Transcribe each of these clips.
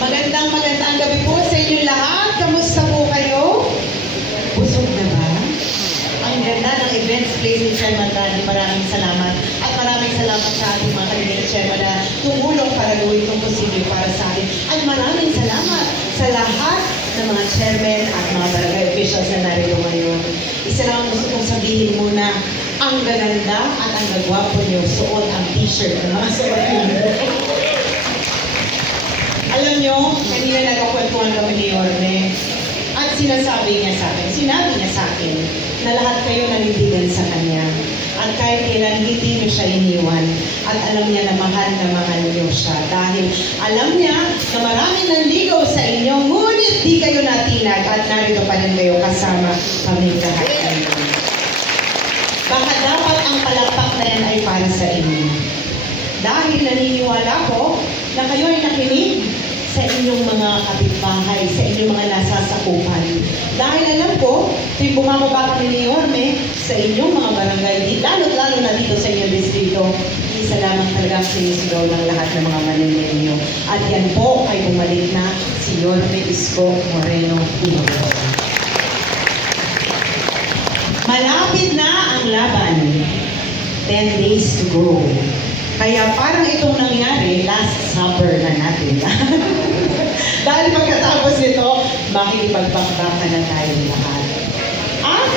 Magandang gabi po sa inyo lahat. Kamusta po kayo? Busog na ba? Ang ganda ng events place ni Chairman Danny. Maraming salamat. At maraming salamat sa ating mga kanilang Chairman na tumulong para gawin itong posible para sa atin. At maraming salamat sa lahat ng mga chairman at mga barangay officials na narito ngayon. Isa lang ang gusto kong sabihin muna, ang gaganda at ang gagwapo niyo suot ang t-shirt na mga suot niyo. Alam nyo, kanina nagkakwentuhan kami ni Yorme at sinabi niya sa akin na lahat kayo nanindigan sa kanya at kahit kailan hindi niyo siya iniwan at alam niya na mahal niyo siya dahil alam niya na maraming nanligaw sa inyo ngunit di kayo natinag at narito pa rin kayo kasama kami lahat. Baka dapat ang palakpak na yan ay para sa inyo dahil naniniwala ko na kayo ay nakinig sa inyong mga kapitbahay, sa inyong mga nasasakupan. Dahil alam ko, tuwing bumababa kami ni Yorme sa inyong mga barangay, lalo na dito sa inyong distrito, isa lamang talaga sinisigaw ng lahat ng mga maninenyo. At yan po ay bumalik na si Yorme Isko Moreno Hinojosa. Malapit na ang laban. 10 days to go. Kaya parang itong nangyari, last supper na natin. Dahil pagkatapos nito, makikipagbakbakan na tayo lahat. At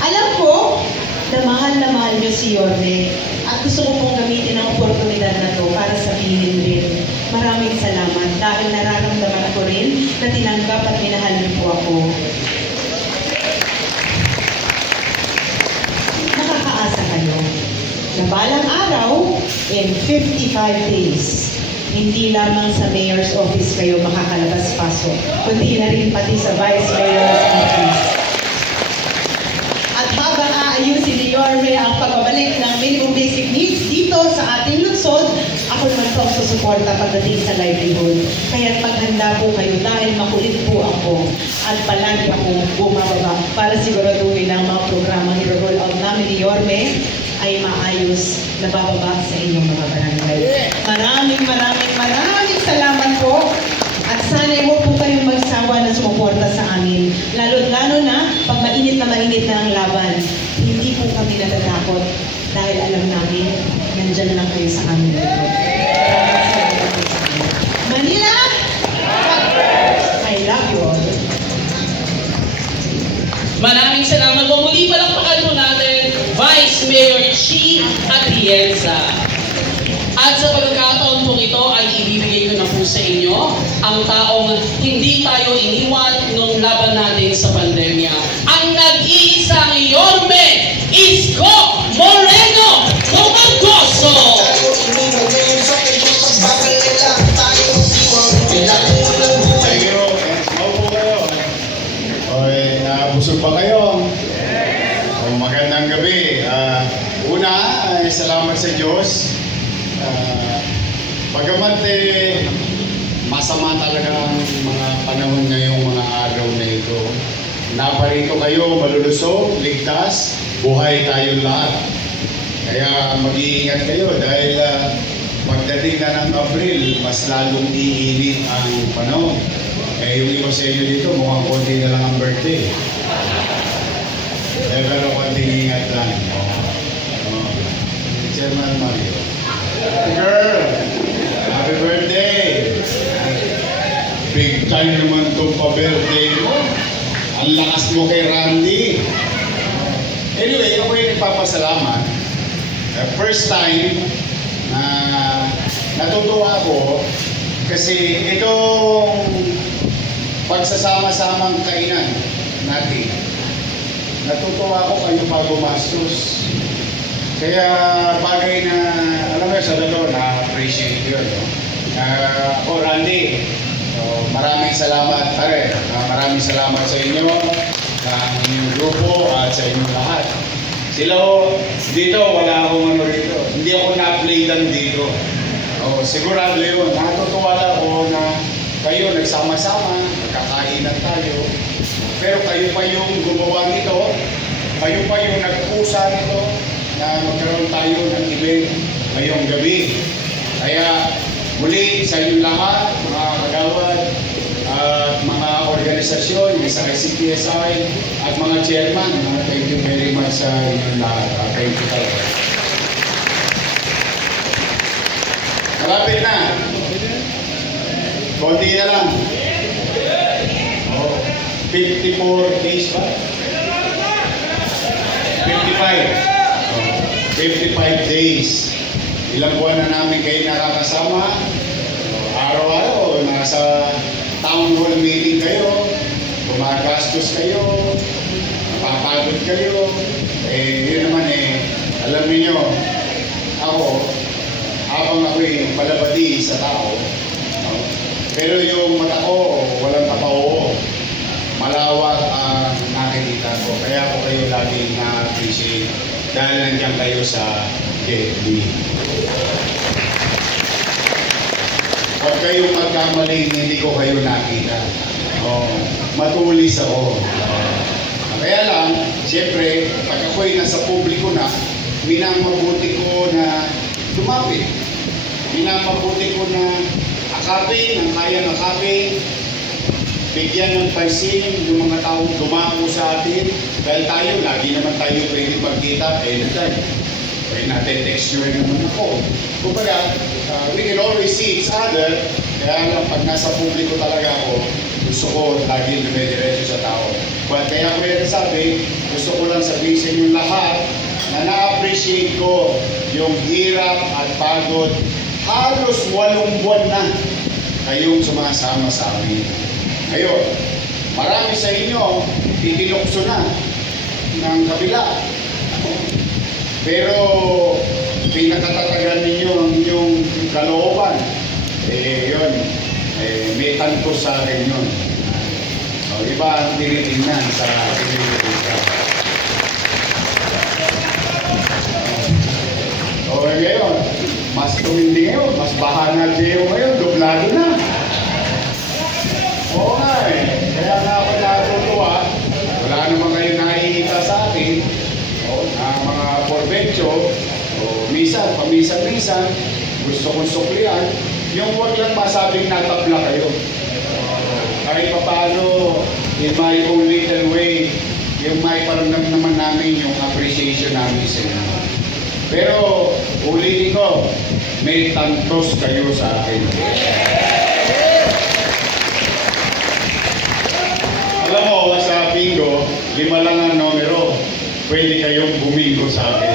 alam ko na mahal niyo si Yorme at gusto ko pong gamitin ang oportunidad na to para sabihin rin, maraming salamat dahil nararamdaman ko rin na tinanggap at minahal niyo po ako. Nakakaasa kayo na balang araw, in 55 days, hindi lamang sa mayor's office kayo makakalabas-pasok, kundi na rin pati sa vice mayor's office. At habang aayusin ni Yorme ang pagbabalik ng minimum basic needs dito sa ating lungsod, ako naman po susuporta pagdating sa livelihood. Kaya't maghanda po kayo dahil makulit po ako at palagi akong bumababa para siguraduhin ang mga programang i-roll out namin ni Yorme ay maayos na bababa sa inyong mga barangay. Maraming salamat po at sana huwag po kayong magsawa na sumuporta sa amin. Lalo na pag mainit na ang laban, hindi po kami natatakot dahil alam namin, nandyan lang kayo sa aming likod. Manila! I love you all. Maraming salamat po. Muli palakpakan po natin, Vice Mayor Chi Atienza. At sa pagkakataon po ito ay ibibigay ko na po sa inyo ang taong hindi tayo iniwan nung laban natin sa pandemya. Ang nag-iisang Yorme Isko Moreno Comarcoso! Busog ba kayo? Magandang gabi. Una, salamat sa Diyos. Bagamat masama talaga ang mga panahon ngayong mga araw na ito. Naparito kayo, malulusog, ligtas, buhay tayong lahat. Kaya mag-iingat kayo dahil pagdating na ng Abril, mas lalong iinit ang panahon. Yung iba sa inyo dito, mukhang konti na lang ang birthday. Pero konting ingat lang. Chairman Mario. Girl, happy birthday! Big time naman itong pa-birthday mo. Ang lakas mo kay Randy. Anyway, ako yung nagpapasalamat. First time na natutuwa ako kasi itong pagsasama-samang kainan natin. Natutuwa ako kayo pa gumastos. Kaya bagay na, alam mo sa totoo, na-appreciate yun. No? Ako, Randy, maraming salamat pare. Maraming salamat sa inyo, sa inyong grupo at sa inyong lahat. Sila dito, wala akong ano rito. Hindi ako na-playdan dito. Sigurado yun. Natutuwa lang ako na kayo nagsama-sama, nagkakainan tayo. Pero kayo pa yung gumawa nito, kayo pa yung nag-usa nito na magkaroon tayo ng event ngayong gabi. Kaya muli sa inyong lahat, mga kagawad at mga organisasyon, sa CPSI at mga chairman, thank you very much sa inyong lahat. Thank you talaga. Malapit na. Konti na lang. 54 days ba? 55 days. Ilang buwan na namin kayo nakakasama. Araw-araw, nasa town hall meeting kayo. Gumagastos kayo. Napapagod kayo. Yun naman alam niyo, ako, habang ako'y palabati sa tao, pero yung mata ko, walang kapao. Malawak ang nakikita ko. Kaya ako kayo laging na-appreciate dahil nandiyan kayo sa KFB. Huwag kayong magkamaling hindi ko kayo nakita. Matulis ako. Kaya lang, siyempre, pag ako'y nasa publiko na, minamabuti ko na lumapit. Minamabuti ko na akapin, ang kayang akapin, bigyan ng pansin yung mga taong dumako sa atin dahil tayo, lagi naman tayo pwede magkita anytime. Pwede natin text nyo rin naman ako. Kumbaga, we can always see each other. Kaya lang, pag nasa publiko talaga ako, gusto ko lagi lumediretso sa tao. But kaya ko yan sabi, gusto ko lang sabihin sa inyong lahat na na-appreciate ko yung hirap at pagod. Halos 8 buwan na kayong sumasama sa amin. Ngayon, marami sa inyo, itinukso na ng kabila. Pero, pinakatatagan ninyo ang inyong kalooban. Yun, may tanto sa akin yun. Iba ang tinitingnan sa piniliputan. Ngayon, mas tumindi ngayon, mas bahana kayo ngayon, dublado na. Oo nga kaya nga ako natutuwa, wala naman kayo nakikita sa akin, mga porbensyo, paminsan-minsan, gusto kong suklian, yung huwag lang masabing natabla kayo. Kahit pa paano, in my own little way, yung may paramdam naman namin yung appreciation namin sa inyo. Pero ulitin ko, may tantos kayo sa akin. Alam mo, sa bingo, 5 lang ang numero. Pwede kayong bumingo sa akin.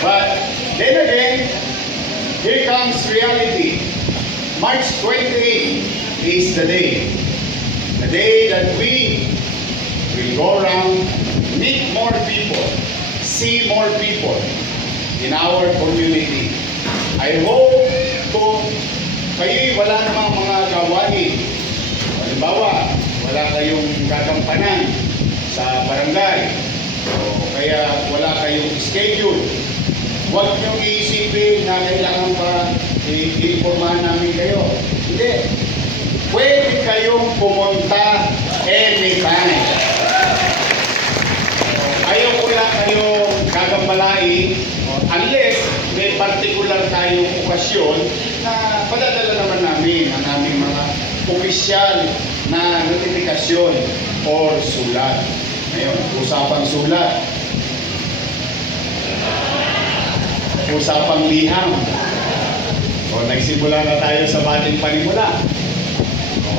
But then again, here comes reality. March 28 is the day. The day that we will go around, meet more people, see more people in our community. I hope kung kayo'y wala namang mga gawain, halimbawa, wala kayong gagampanan sa barangay, o kaya wala kayong schedule, huwag niyong iisipin na kailangan pa i-informahan namin kayo. Hindi. Pwede kayong pumunta anytime. Ayaw ko lang kayong gagambalain unless may particular tayong okasyon na padadala naman namin ang aming mga opisyal na notifikasyon or sulat. Ngayon, usapang sulat. Usapang liham. O, nagsimula na tayo sa bating panimula. O,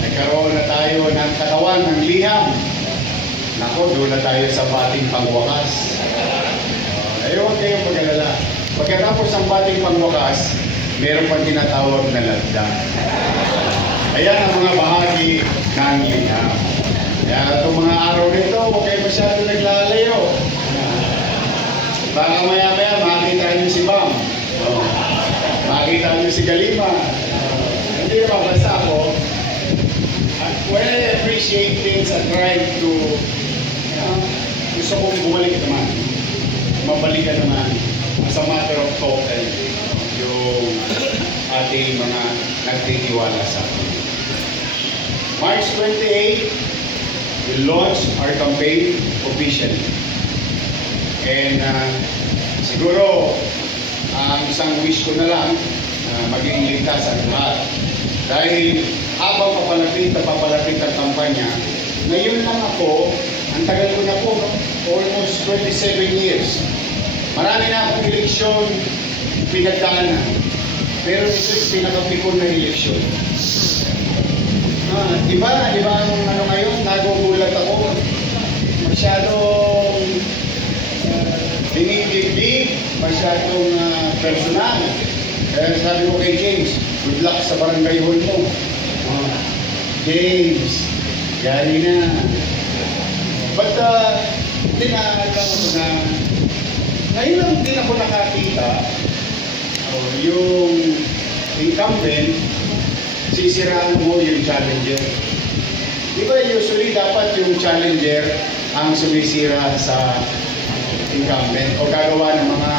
nagkaroon na tayo ng katawan ng liham. Nako, doon na tayo sa bating pangwakas. Ayun, kayong mag-alala. Pagkatapos ng bating pangwakas, meron pang tinatawag na ladda. Ayan ang mga bahagi ng liham. Kaya itong mga araw nito, huwag kayo masyado naglalayo. Baka maya-maya, makita niyo si Bam. Makita niyo si Galima. Hindi naman basta ako. When I appreciate things and try to, gusto kong bumalik naman. Mabalikan naman as a matter of total yung ating mga nagtitiwala sa akin. March 28, we'll launch our campaign officially. And siguro, ang isang wish ko na lang, maging ligtas ang lahat. Dahil habang papalapit ang kampanya, ngayon lang ako, ang tagal ko na po, almost 27 years. Marami na akong eleksyon, pinagdaanan. Pero ito yung pinakapikon na eleksyon. Diba ang ano ngayon, nagugulat ako. Masyadong dinidibig, masyadong personal. Kaya sabi ko kay James, good luck sa barangay hall mo. James, gari na. But, alam ko na, ngayon lang din ako nakakita, yung incumbent, sisiraan mo yung challenger. Di ba usually dapat yung challenger ang sumisira sa incumbent o gagawa ng mga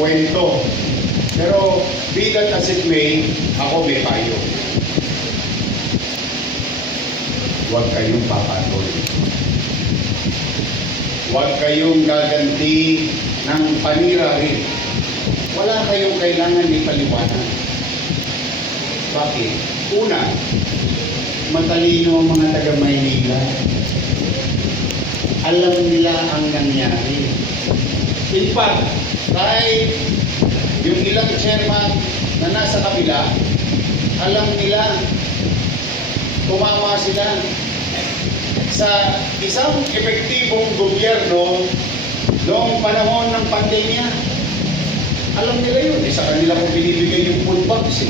kwento. Pero be that as it may, ako may payo. Huwag kayong papatol. Huwag kayong gaganti ng panira rin. Wala kayong kailangan ipaliwanag. Bakit? Una, matalino ang mga taga-Maynila. Alam nila ang nangyari. In fact, kahit yung ilang chairman na nasa kabila, alam nila, tumama sila sa isang epektibong gobyerno noong panahon ng pandemya. Alam nila yun. Sa kanila po binibigay yung food box.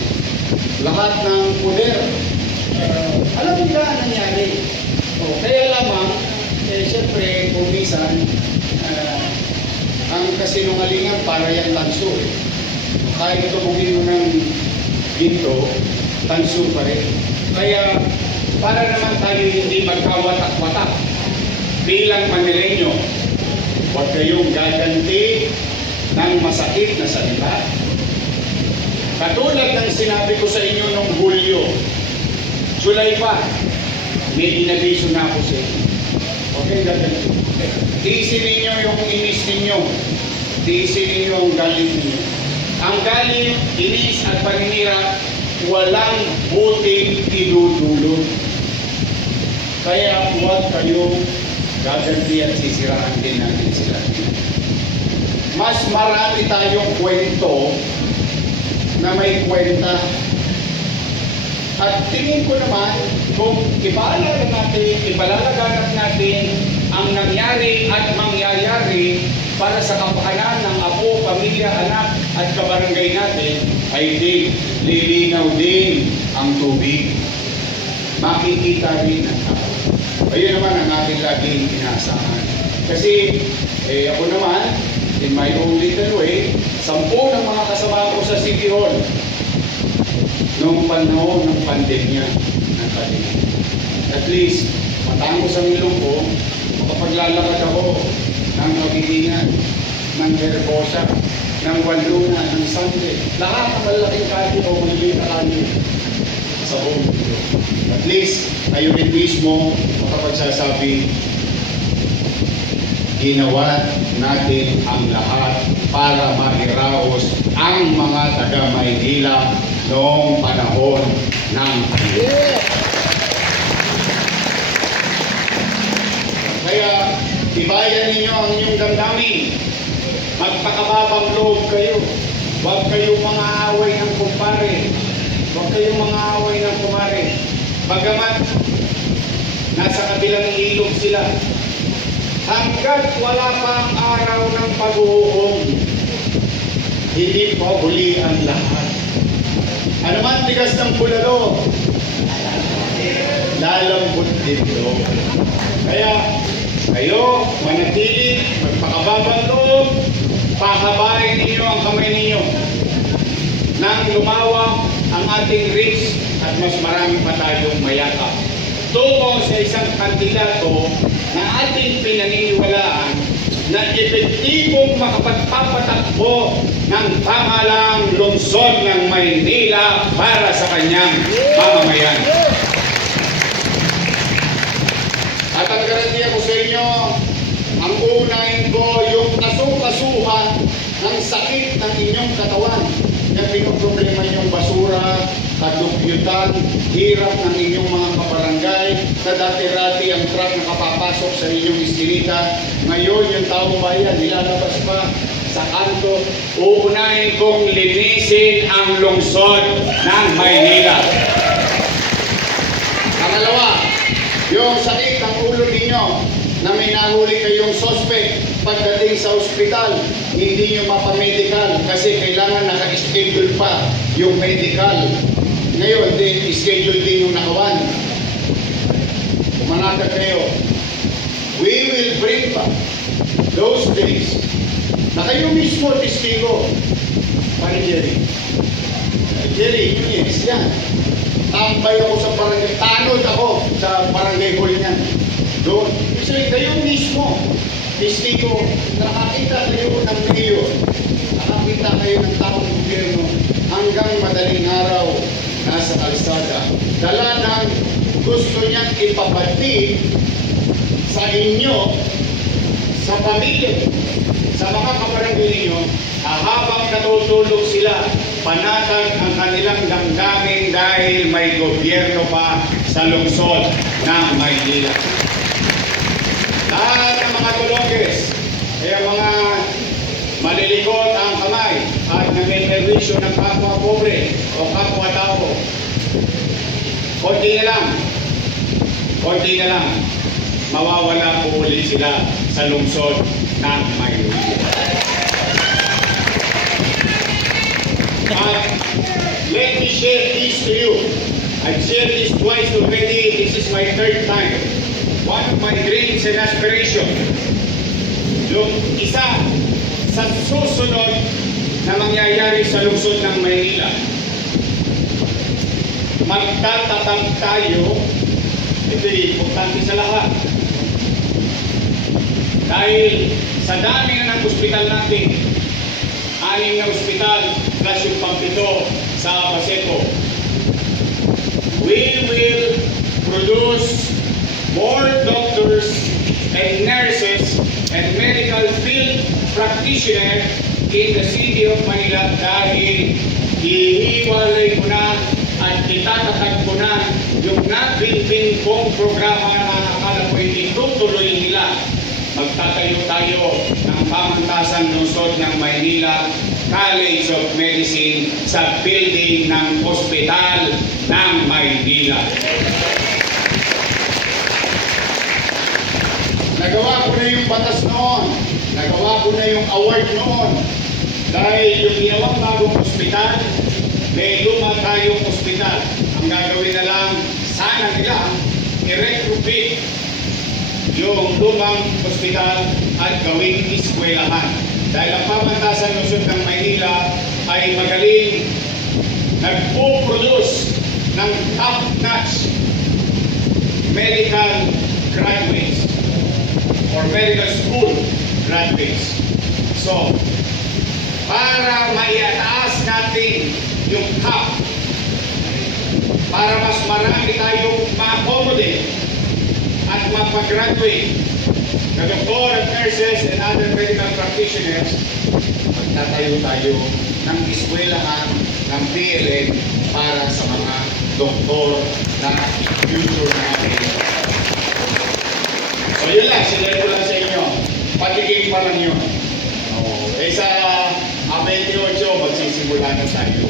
Lahat ng poder. Alam nila ang nangyari. Kaya lamang, siyempre, kung minsan, ang kasinungalingan para yan tanso. Kahit tumugin mo ng ginto, tanso pa rin. Kaya, para naman tayo hindi magkawatak-watak bilang Manileño, huwag kayong gaganti ng masakit na salita. Katulad ng sinabi ko sa inyo noong Hulyo, July pa, may inabiso na ako sa inyo. Okay, gaganti. Tiisin ninyo yung inis ninyo. Tiisin ninyo ang galit ninyo. Ang galit, inis at paninira, walang buting idudulot. Kaya huwag kayong gaganti at sisiraan din natin sila. Mas marami tayong kwento na may kwenta. At tingin ko naman, kung ipaalala natin, ipalalaganap natin ang nangyari at mangyayari para sa kapakanan ng apo, pamilya, anak at kabarangay natin, ay lilinaw din ang tubig. Makikita rin ang tao. Ayun naman ang ating laging inaasahan. Kasi ako naman, in my own little way, 10 ng mga kasama ko sa City Hall noong panahon ng pandemya ng pandemya. At least, matangos ang ilong ko, makapaglalakad ako ng kabilingan, ng Herbosa, ng Walluna, ng Sunday. Lahat ng malaking kali o maliliit na kali sa buong mundo. At least, kayo rin mismo makapagsasabi, ginawa natin ang lahat para mairaos ang mga taga-Maynila noong panahon ng pandemya. Kaya, ibayan ninyo ang inyong damdamin. Magpakababang loob kayo. Huwag kayong mga away ng kumpare. Huwag kayong mga away ng kumare. Bagamat nasa kabilang ilog sila, hanggat wala pang araw ng pag-uong, hindi pa huli ang lahat. Ano man tigas ng pulado, lalambot dito. Kaya kayo, manatili, magpakababang loob, pahabain ninyo ang kamay ninyo nang lumawak ang ating reach at mas marami pa tayong mayakap. Tungo sa isang kandidato na ating pinaniniwalaan na epektibong makapagpapatakbo ng pamahalang lungsod ng Maynila para sa kanyang mamamayan. At ang garantiya ko sa inyo, ang unahin ko yung kasukasuhan ng sakit ng inyong katawan na pinoproblema yung basura, kadupyutan, hirap ng inyong mga kabarangay, na dati-rati ang truck na kapapasok sa inyong iskinita. Ngayon, yung taong bayan, nilalabas pa sa kanto. Uunahin kong linisin ang lungsod ng Maynila. Pangalawa, yung sakit ng ulo ninyo na may nahuli kayong suspect pagdating sa ospital, hindi nyo mapamedical kasi kailangan naka-schedule pa yung medical. Ngayon, schedule din yung nakawan. Kumanatag kayo. We will bring back those days na kayo mismo testigo. Pari Jerry, yes, yan. Tambay ako sa barangay, tanod ako sa barangay hall niyan. Doon. Kasi kayo mismo, testigo, nakakita kayo ng mayor, nakakita kayo ng taong gobyerno, hanggang madaling araw, nasa kalsada. Dala ng gusto niyang ipapatid sa inyo, sa pamilya, sa mga kabarangay ninyo, habang natutulog sila, panatag ang kanilang damdamin dahil may gobyerno pa sa lungsod ng Maynila. Lahat ng mga tulongges, kaya mga malilikot ang kamay at nag-intervisyon ng kapwa pobre o kapwa tao, konti na lang, mawawala po ulit sila sa lungsod ng Maynila. Let me share this to you. I've shared this twice already. This is my third time. One of my dreams and aspirations, yung isa sa susunod na mangyayari sa lungsod ng Maynila, magtatatag tayo, ito importante sa lahat. Dahil sa dami na ng ospital natin, 6 na ospital plus yung pang-7 sa Paseco, we will produce more doctors and nurses and medical field practitioners in the city of Manila dahil ihiwalay ko na at itatatag ko na yung nabilbing kong programa na akala ko itutuloy nila magtatayo tayo ng pamantasang lungsod ng Maynila College of Medicine sa building ng Hospital ng Maynila. Nagawa ko na yung batas noon. Nagawa ko na yung award noon. Dahil yung ginawang bagong ospital, may luma tayong ospital. Ang gagawin na lang, sana nila, i-retrofit yung lumang ospital at gawing eskwelahan. Dahil ang pamantasan lungsod ng Maynila ay magaling nagpo-produce ng top-notch medical graduates or medical school graduates. So, para maiataas natin yung cap, para mas marami tayong ma-accommodate at mapag-graduate na doctor at nurses and other medical practitioners, magtatayo tayo ng eskwelahan ng PLN para sa mga doktor na future natin. So yun lang, sinare ko lang sa inyo. Patigil pa lang yun. Sa 28, magsisimula na tayo.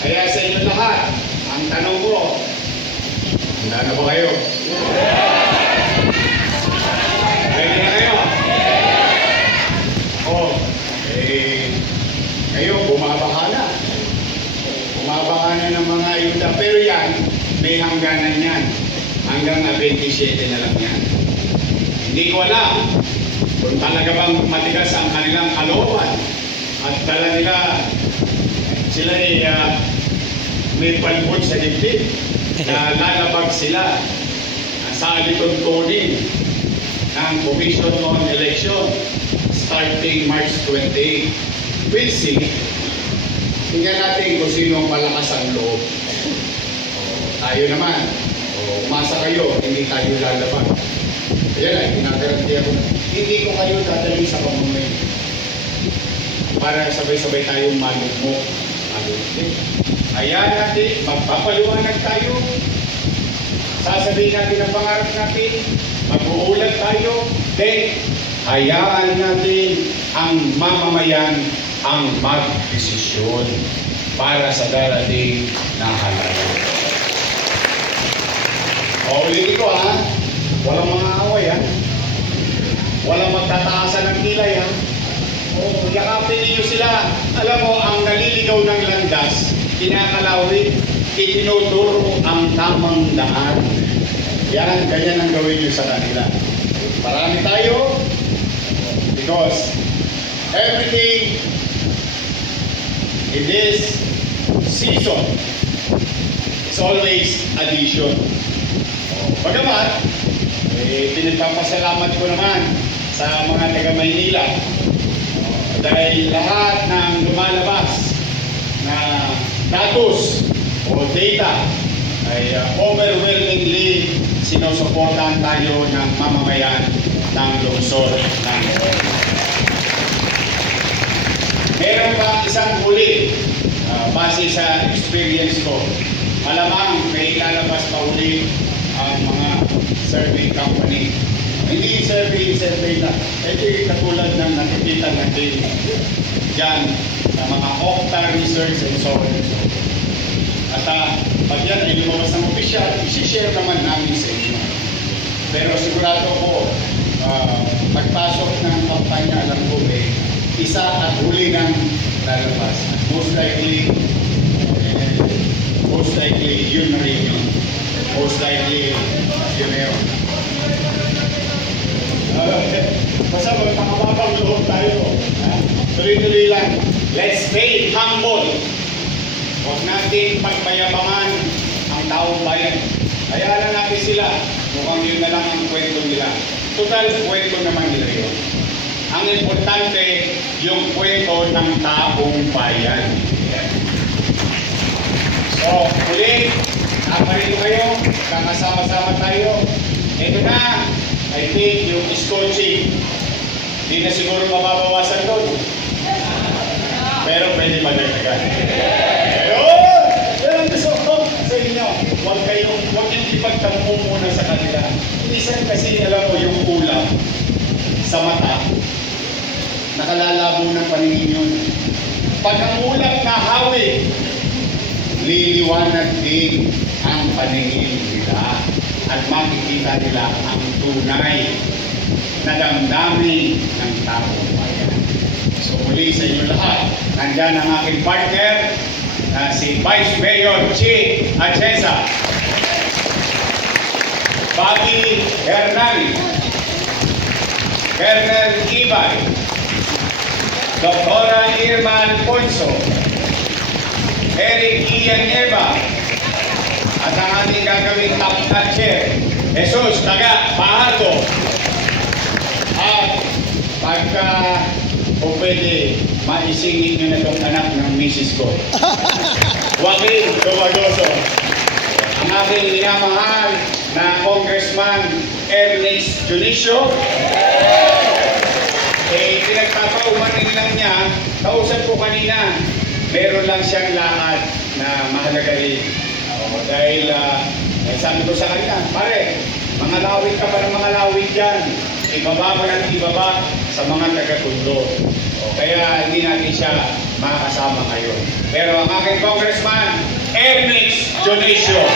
Kaya sa inyo lahat, ang tanong ko, handa na ba kayo? Ready na kayo? Kayo, bumabaka na. Bumabaka na ng mga ayuda. Pero yan, may hangganan yan. Hanggang 27 na lang yan. Hindi ko alam kung talaga bang matigas ang kanilang kalooban at dala nila sila ay may palpon sa dibdib na lalabag sila sa alituntunin ng Commission on Election starting March 28. We'll see. Tingnan natin kung sino ang malakas ang loob. Tayo naman. Umasa kayo, hindi tayo lalabag. Ayan ay, pinagaranti ako. Hindi ko kayo dadali sa pamumuhay. Para sabay-sabay tayong malugmok. Ayan natin, magpapaliwanag tayo. Sasabihin natin ang pangarap natin. Mag-uulat tayo. Then, hayaan natin ang mamamayan ang mag-desisyon para sa darating na halaga. Ulitin ko ha. Walang mga away ha. Walang magtataasan ng kilay ha. Yakapin ninyo sila. Alam mo, ang naliligaw ng landas, kinakalawin, itinuturo ang tamang daan. Yan, ganyan ang gawin nyo sa kanila. Marami tayo because everything in this season is always addition. Bagamat, pinagpapasalamat ko naman sa mga taga-Maynila dahil lahat ng lumalabas na datos o data ay overwhelmingly sinusuportahan tayo ng mamamayan ng lungsod ng meron pa isang huli base sa experience ko. Malamang may ilalabas pa huli ang mga survey company. Hindi survey lang. Ito yung katulad ng nakikita natin dyan sa mga Okta Research and so on and so on. At pag yan ay lumabas ng opisyal, isi-share naman namin sa inyo. Pero sigurado ko, pagpasok ng kampanya, alam ko isa at huli ng lalabas. Most likely yun na rin yun. Most likely yun na yun. Basta magpakababang loob tayo. Tuloy-tuloy lang. Let's stay humble. Huwag natin pagpayabangan ang taong bayan. Hayaan natin sila. Mukhang yun na lang ang kwento nila. Total, kwento naman nila yun. Ang importante, yung kwento ng taong bayan. So, ulit, naparito kayo, kakasama-sama tayo. Ito na, I think yung coaching, hindi na siguro mababawasan doon. Pero pwede madagdagan. Pero ang gusto ko sa inyo, huwag yung ipagtampo muna sa kanila. Minsan kasi, alam mo, yung ulam, sa mata, nakalalabo ng paningin yun. Pag ang ulap na hawig, liliwanag din ang paningin nila at makikita nila ang tunay na damdamin ng taong bayan. So muli sa inyo lahat, nandyan ang aking partner na si Vice Mayor Chi Atienza, Bobby Hernani, Colonel Ibay, Dr. Irma Alfonso, Eric Ian Eva, at ang ating gagawing top chair, Jesus Taga Bahato. At pagka o pwede, maisingin nyo na itong anak ng misis ko, Joaquin Dumagoso. Ang aking minamahal na Congressman Ernest Junicio. Pinagpapaumanin lang niya, kausap ko kanina, meron lang siyang lakad na mahalaga rin. Dahil sabi ko sa kanina, pare, mga lawig ka pa ng mga lawig dyan. Ibaba mo ng ibaba sa mga taga-Tondo. Kaya hindi natin siya makakasama ngayon. Pero ang aking Congressman, Ernest Junicio.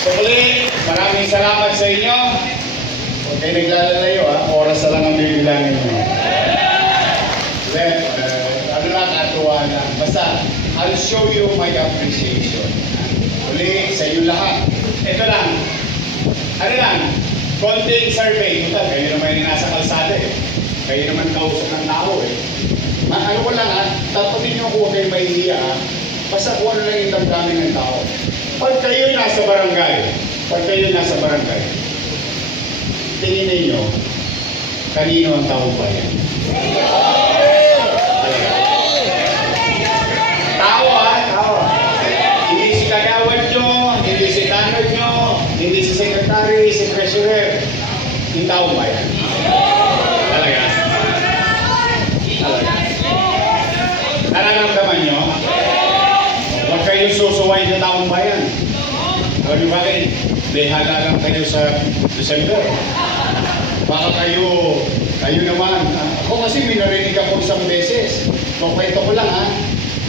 So muli, maraming salamat sa inyo. Huwag kayo naglalalayo, oras na lang ang bibilangin nyo. Then, ano lang, katuwa lang. Basta, I'll show you my appreciation. Muli, sa inyo lahat. Ito lang. Ano lang, konting survey. Ito, kayo naman yung nasa kalsada eh. Kayo naman kausap ng tao eh. Ano ko lang tapunin nyo kung huwag kayo mahihiya basta kung ano lang yung damdamin ng tao. Pag kayo nasa barangay, tingin ninyo, kanino ang tao ba yan? Tao. Hindi si kagawad nyo, hindi si tanod nyo, hindi si secretary, si treasurer. Yung tao ba yan? Talaga? Nararamdaman nyo? Huwag kayo susuway sa taong bayan. Alam nyo bakit? Behala lang kayo sa December. Baka kayo naman. Ako kasi minarinig ako isang beses. Kwento ko lang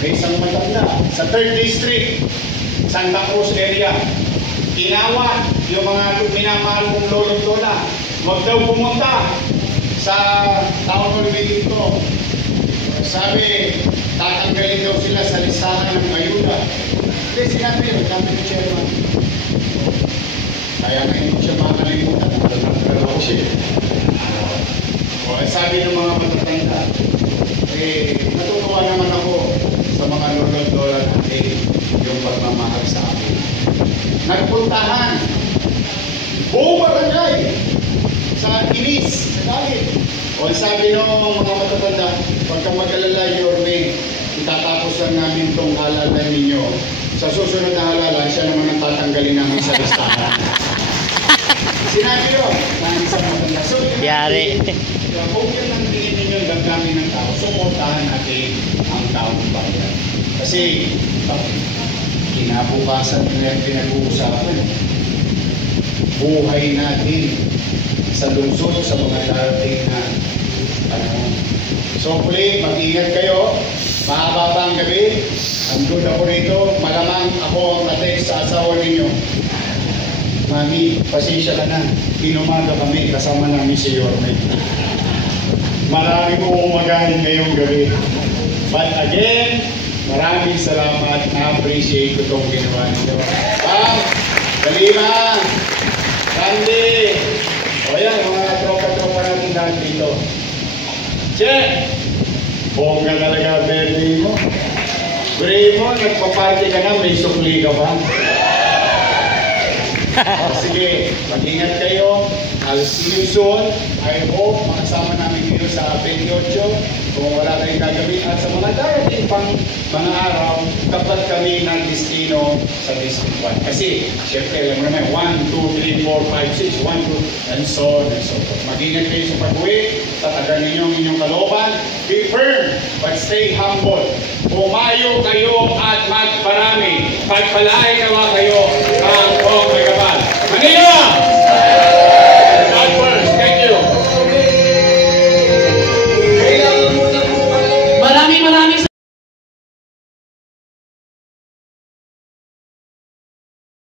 may isang matanda sa 3rd District, Santa Cruz area. Inawat yung mga minamahal kong lolo't lola. Huwag daw pumunta sa town hall meeting ko. Sabi, tatanggalin daw sila sa listahan ng ayuda. Hindi, sinabi ng chairman. Kaya na hindi siya makakalimutan. Natanggal ako siya. Sabi ng mga matatanda, natutuwa naman ako sa mga lolo't lola natin yung pagmamahal sa akin. Nagpuntahan, buong barangay sa Inis, sa Dalit. Sabi ng mga matatanda, huwag kang mag-alala, Yorme, itatapos lang namin itong halalan ninyo. Sa susunod na halalan, siya naman ang tatanggalin namin sa listahan. Sinabi yun, ng isang matanda. So, yari. Kung yan ang tingin ninyo ang damdamin ng tao, suportahan natin ang taong bayan. Kasi, kinabukasan nila yung pinag-uusapan. Buhay natin sa lungsod, sa mga darating na panahon. So, muli, mag-ingat kayo. Mahaba pa ang gabi. Andun ako rito. Malamang ako ang na-text sa asawa ninyo. Mami, pasensya ka na. Pinumaga kami, kasama namin si Yorme. Marami kong umagahin ngayong gabi. But again, maraming salamat. Na-appreciate ko itong ginawa nito. Kalima, Randy, o yan, mga tropa-tropa natin lahat dito. Che! Bongga talaga birthday mo. Birthday mo, nagpa-party ka na, may sukli ka ba? Sige, mag-ingat kayo. I'll see you soon. I hope makasama namin kayo sa 28 kung wala kayong gagawin. At sa mga darating pang mga araw, dapat kami ng destino sa District 1. Kasi, syempre, alam mo naman, 1, 2, 3, 4, 5, 6, 1, 2, and so on and so forth. Mag-ingat kayo sa pag-uwi, tatagan ninyo ang inyong kalooban. Be firm, but stay humble. Pumayo kayo at magparami. Pagpalain nawa kayo ang Pong Magabal. Manila!